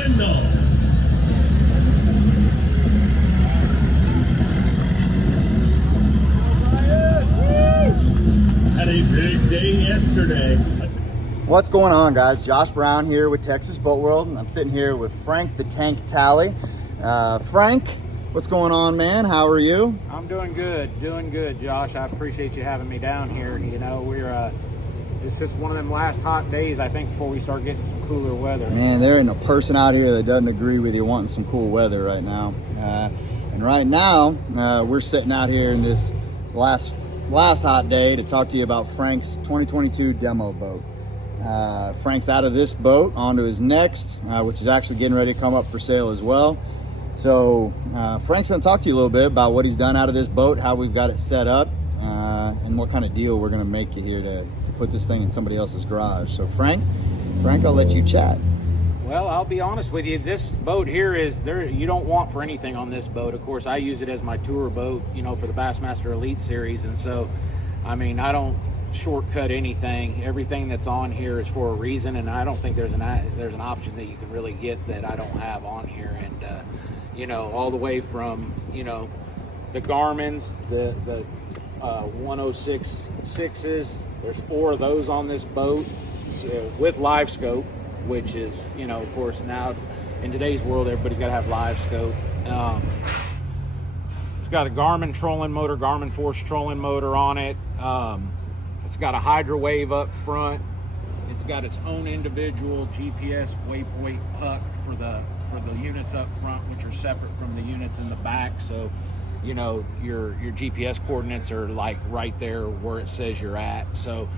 Wendell. Had a big day yesterday. What's going on, guys? Josh Brown here with Texas Boat World. I'm sitting here with Frank the Tank Talley. Frank, what's going on, man? How are you? I'm doing good, Josh. I appreciate you having me down here. You know, it's just one of them last hot days, I think, before we start getting some cooler weather. Man, there ain't a person out here that doesn't agree with you wanting some cool weather right now. And right now, we're sitting out here in this last hot day to talk to you about Frank's 2022 demo boat. Frank's out of this boat onto his next, which is actually getting ready to come up for sale as well. So Frank's going to talk to you a little bit about what he's done out of this boat, how we've got it set up, and what kind of deal we're going to make you here to put this thing in somebody else's garage. So Frank, I'll let you chat. Well, I'll be honest with you. This boat here you don't want for anything on this boat. Of course, I use it as my tour boat, you know, for the Bassmaster Elite Series. And so, I mean, I don't shortcut anything. Everything that's on here is for a reason, and I don't think there's an option that you can really get that I don't have on here. And you know, all the way from, you know, the Garmin's, the 106.6s. There's 4 of those on this boat with live scope, which is, you know, of course, now in today's world, everybody's got to have live scope. It's got a Garmin trolling motor, Garmin Force trolling motor on it. It's got a Hydra Wave up front. It's got its own individual GPS waypoint puck for the units up front, which are separate from the units in the back. So, you know, your GPS coordinates are like right there where it says you're at. So,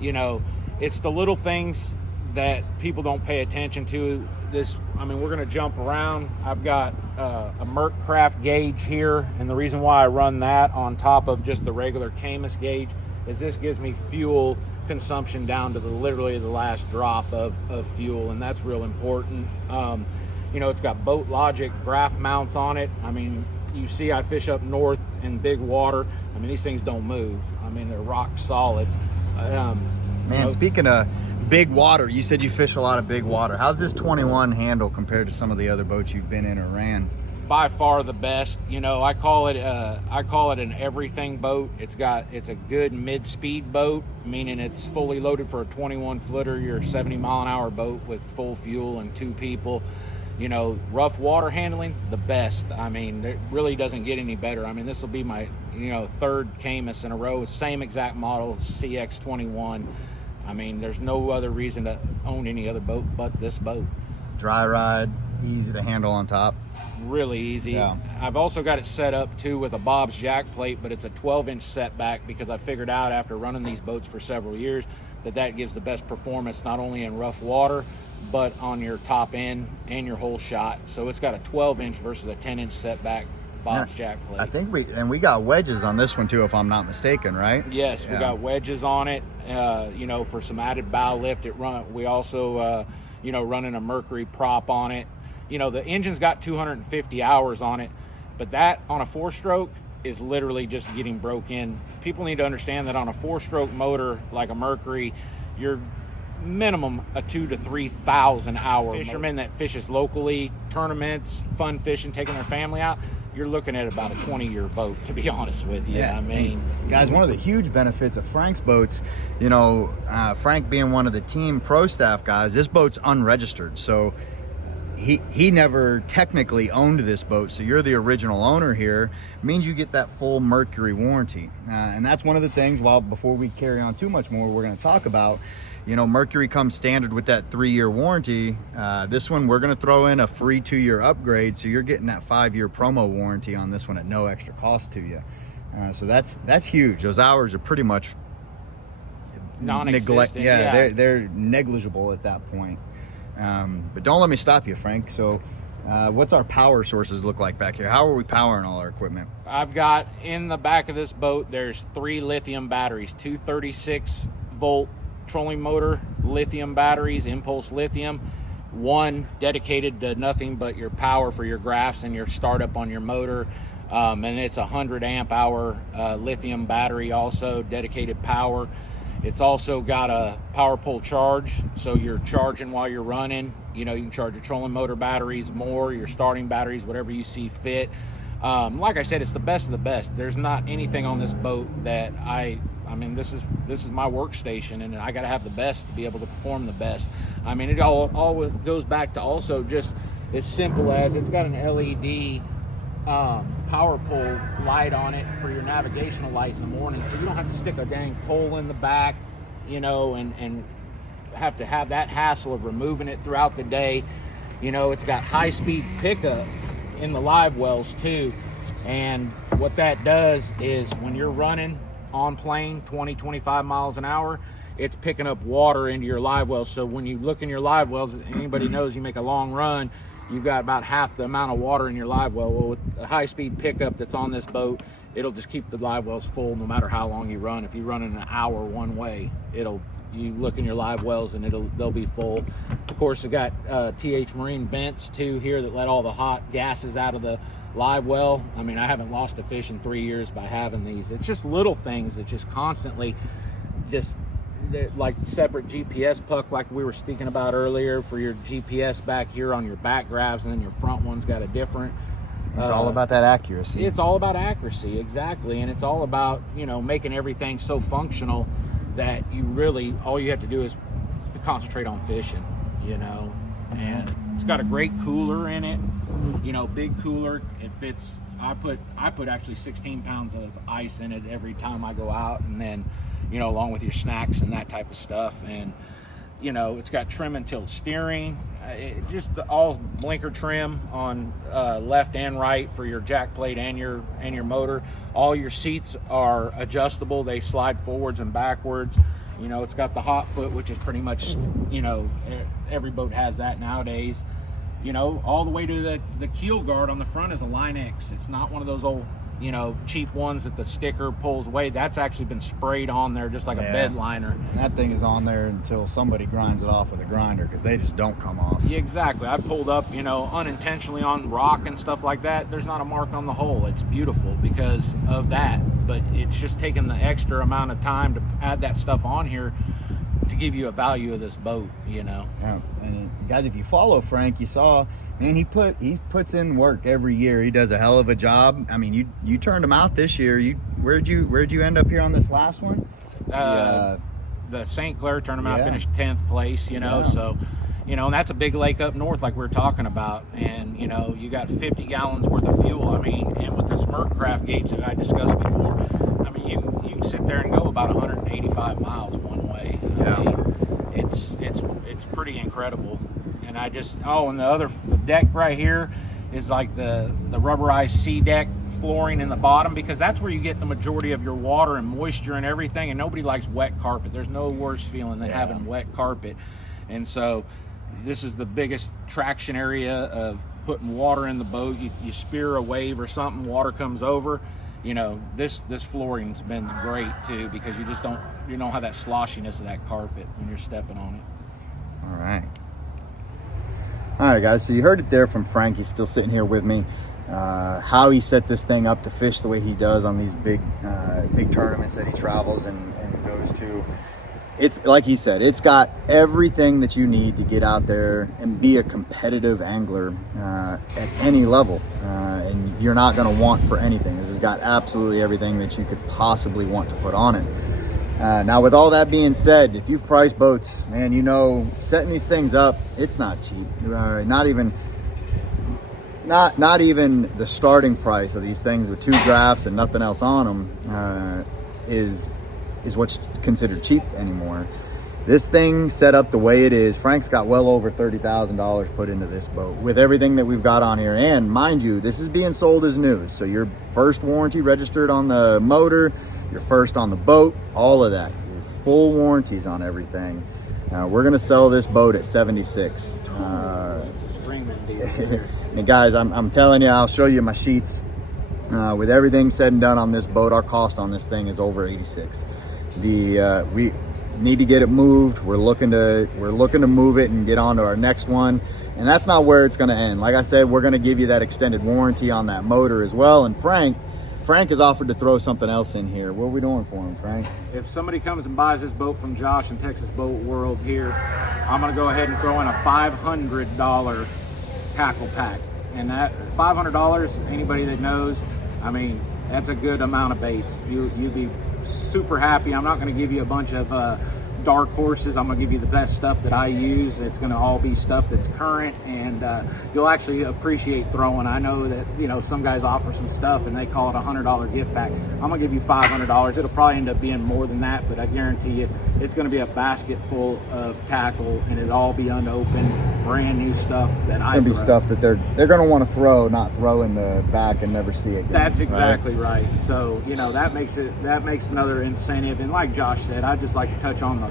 you know, it's the little things that people don't pay attention to. This, I mean, we're going to jump around. I've got a Mercraft gauge here, and the reason why I run that on top of just the regular Camus gauge is this gives me fuel consumption down to literally the last drop of fuel, and that's real important. You know, it's got Boat Logic graph mounts on it. I mean, you see I fish up north in big water. I mean, these things don't move. I mean, they're rock solid. Man, you know, speaking of big water, you said you fish a lot of big water. How's this 21 handle compared to some of the other boats you've been in or ran? By far the best. You know, I call it an everything boat. It's a good mid-speed boat, meaning it's fully loaded for a 21 footer, your 70 mile an hour boat with full fuel and 2 people. You know, rough water handling, the best. I mean, it really doesn't get any better. I mean, this will be my, you know, 3rd Camus in a row, same exact model, CX21. I mean, there's no other reason to own any other boat but this boat. Dry ride, easy to handle on top. Really easy. Yeah. I've also got it set up too with a Bob's jack plate, but it's a 12-inch setback because I figured out after running these boats for several years that gives the best performance not only in rough water but on your top end and your whole shot. So it's got a 12-inch versus a 10-inch setback Bob's jack plate. I think we got wedges on this one too, if I'm not mistaken, right? Yes, yeah. We got wedges on it. You know, for some added bow lift. We also you know, running a Mercury prop on it. You know, the engine's got 250 hours on it, but that on a 4-stroke is literally just getting broke in. People need to understand that on a 4-stroke motor like a Mercury, you're minimum a 2,000 to 3,000 hour fisherman that fishes locally, tournaments, fun fishing, taking their family out. You're looking at about a 20-year boat, to be honest with you. Yeah, I mean, guys, one of the huge benefits of Frank's boats, you know, Frank being one of the team pro staff guys, this boat's unregistered, so he never technically owned this boat. So you're the original owner here. Means you get that full Mercury warranty, and that's one of the things. Well, before we carry on too much more, we're going to talk about. You know, Mercury comes standard with that 3-year warranty. This one, we're going to throw in a free 2-year upgrade. So you're getting that 5-year promo warranty on this one at no extra cost to you. So that's huge. Those hours are pretty much non-existent. Yeah, they're negligible at that point. But don't let me stop you, Frank. So what's our power sources look like back here? How are we powering all our equipment? I've got in the back of this boat, there's 3 lithium batteries, 2 36-volt trolling motor lithium batteries, Impulse lithium, 1 dedicated to nothing but your power for your graphs and your startup on your motor, and it's a 100 amp hour lithium battery, also dedicated power. It's also got a power pull charge, so you're charging while you're running. You know, you can charge your trolling motor batteries more, your starting batteries, whatever you see fit. Like I said, it's the best of the best. There's not anything on this boat that I mean, this is my workstation, and I got to have the best to be able to perform the best. I mean, it all goes back to also just as simple as it's got an LED power pole light on it for your navigational light in the morning, so you don't have to stick a dang pole in the back, you know, and have to have that hassle of removing it throughout the day. You know, it's got high-speed pickup in the live wells too, and what that does is when you're running on plane 20-25 miles an hour, it's picking up water into your live wells. So when you look in your live wells, anybody knows you make a long run, you've got about half the amount of water in your live well. Well, with the high-speed pickup that's on this boat, it'll just keep the live wells full no matter how long you run. If you run in an hour one way, you look in your live wells and they'll be full. Of course, we've got TH Marine vents too here that let all the hot gases out of the live well. I mean, I haven't lost a fish in 3 years by having these. It's just little things that just constantly like separate GPS puck like we were speaking about earlier for your GPS back here on your back grabs, and then your front one's got a different. It's all about that accuracy. It's all about accuracy, exactly, and it's all about, you know, making everything so functional that you really, all you have to do is concentrate on fishing, you know. And it's got a great cooler in it, you know, big cooler. It fits. I put actually 16 pounds of ice in it every time I go out, and then, you know, along with your snacks and that type of stuff. And, you know, it's got trim and tilt steering, just all blinker trim on left and right for your jack plate and your motor. All your seats are adjustable. They slide forwards and backwards. You know, it's got the hot foot, which is pretty much, you know, every boat has that nowadays. You know, all the way to the keel guard on the front is a Line X. It's not one of those old, you know, cheap ones that the sticker pulls away. That's actually been sprayed on there just like a bed liner. And that thing is on there until somebody grinds it off with a grinder, because they just don't come off. Yeah, exactly. I pulled up, you know, unintentionally on rock and stuff like that. There's not a mark on the hole. It's beautiful because of that. But it's just taking the extra amount of time to add that stuff on here to give you a value of this boat, you know. Yeah. And guys, if you follow Frank, you saw, man, he puts in work every year. He does a hell of a job. I mean, you turned him out this year. Where'd you end up here on this last one? The St. Clair tournament, I finished 10th place, you know. So, you know, and that's a big lake up north like we were talking about. And, you know, you got 50 gallons worth of fuel. I mean, and with this Mercraft gauge that I discussed before, I mean, you can sit there and go about 185 miles one way. Yeah. I mean, it's pretty incredible. And the deck right here is like the rubberized sea deck flooring in the bottom, because that's where you get the majority of your water and moisture and everything. And nobody likes wet carpet. There's no worse feeling than having wet carpet. And so this is the biggest traction area of putting water in the boat. You spear a wave or something, water comes over. You know, this flooring's been great too, because you don't have that sloshiness of that carpet when you're stepping on it. All right, guys, so you heard it there from Frank. He's still sitting here with me. How he set this thing up to fish the way he does on these big tournaments that he travels and goes to. It's like he said, it's got everything that you need to get out there and be a competitive angler at any level. And you're not going to want for anything. This has got absolutely everything that you could possibly want to put on it. Now, with all that being said, if you've priced boats, man, you know, setting these things up, it's not cheap. Not even the starting price of these things with 2 drafts and nothing else on them is what's considered cheap anymore. This thing set up the way it is, Frank's got well over $30,000 put into this boat with everything that we've got on here. And mind you, this is being sold as new. So your first warranty registered on the motor, your first on the boat, all of that. Your full warranties on everything. We're going to sell this boat at $76,000. It's a screaming deal. And guys, I'm telling you, I'll show you my sheets. With everything said and done on this boat, our cost on this thing is over $86,000. We need to get it moved. We're looking to move it and get on to our next one. And that's not where it's going to end. Like I said, we're going to give you that extended warranty on that motor as well. And Frank Frank has offered to throw something else in here. What are we doing for him, Frank? If somebody comes and buys this boat from Josh in Texas Boat World here, I'm going to go ahead and throw in a $500 tackle pack. And that $500, anybody that knows, I mean, that's a good amount of baits. You'd be super happy. I'm not going to give you a bunch of dark horses. I'm going to give you the best stuff that I use. It's going to all be stuff that's current, and you'll actually appreciate throwing. I know that, you know, some guys offer some stuff and they call it a $100 gift pack. I'm going to give you $500. It'll probably end up being more than that, but I guarantee you it's going to be a basket full of tackle, and it'll all be unopened, brand new stuff that I It's gonna be stuff that they're going to want to throw, not throw in the back and never see again. That's exactly right. So, you know, that makes another incentive. And like Josh said, I'd just like to touch on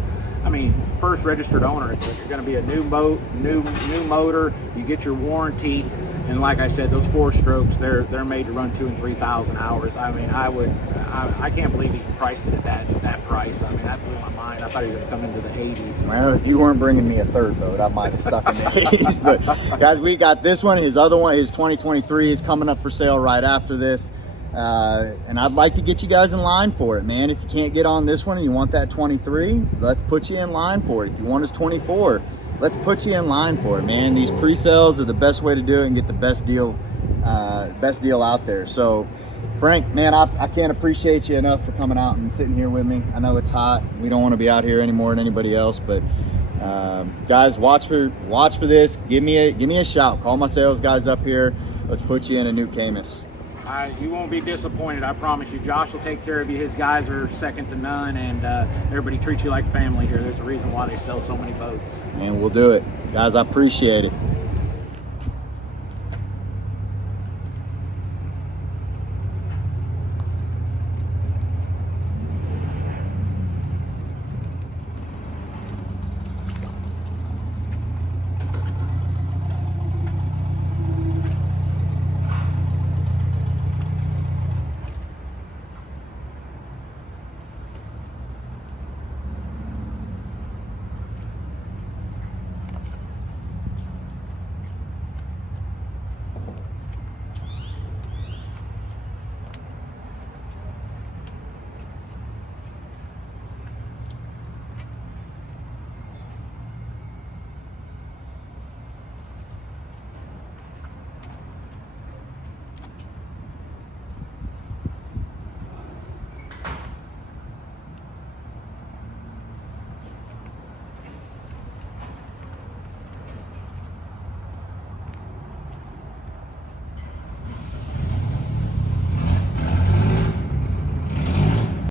first registered owner. It's going to be a new boat, new motor. You get your warranty, and like I said, those 4-strokes, they're made to run 2,000 and 3,000 hours. I mean, I can't believe he priced it at that price. I mean, that blew my mind. I thought he was going to come into the 80s. Well, if you weren't bringing me a third boat, I might have stuck in the 80s. But guys, we got this one. His other one, his 2023, is coming up for sale right after this. And I'd like to get you guys in line for it, man. If you can't get on this one and you want that 23, let's put you in line for it. If you want his 24, let's put you in line for it, man. These pre-sales are the best way to do it and get the best deal out there. So, Frank, man, I can't appreciate you enough for coming out and sitting here with me. I know it's hot. We don't want to be out here any more than anybody else, but guys, watch for this. Give me a shout. Call my sales guys up here. Let's put you in a new Camus. You won't be disappointed, I promise you. Josh will take care of you. His guys are second to none, and everybody treats you like family here. There's a reason why they sell so many boats. And we'll do it. Guys, I appreciate it.